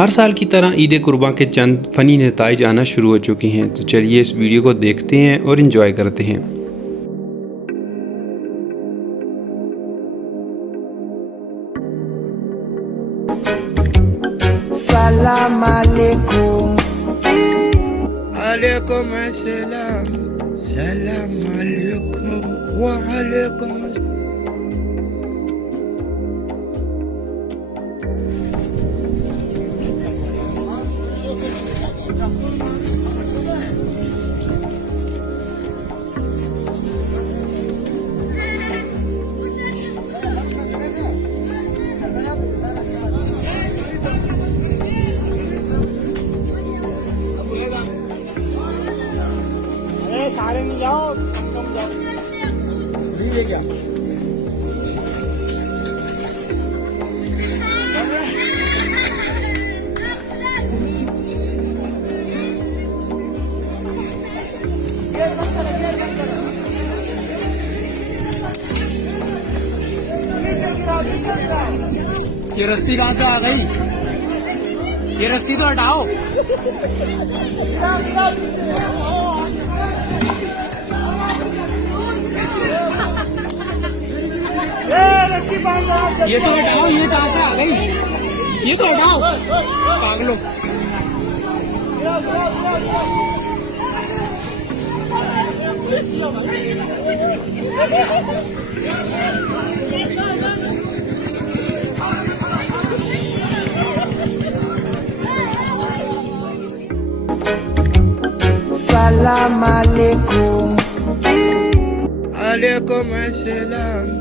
हर साल की तरह ईद कुर्बान के चंद फ़नी नताइज आना शुरू हो चुके हैं, तो चलिए इस वीडियो को देखते हैं और इन्जॉय करते हैं। सलाम अलैकुम। अलैकुम अस्सलाम। सलाम अलैकुम व अलैकुम। सारे नहीं जाओ, कम जाओ। नहीं ले गया। ये रस्सी कहाँ से आ गई? ये रस्सी तो हटाओ। ये तो हटाओ, ये कहाँ से आ गई? ये तो हटाओ पागलों। सलाम अलैकुम। अलैकुम अस्सलाम।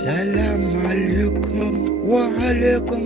सलाम अलैकुम व अलैकुम।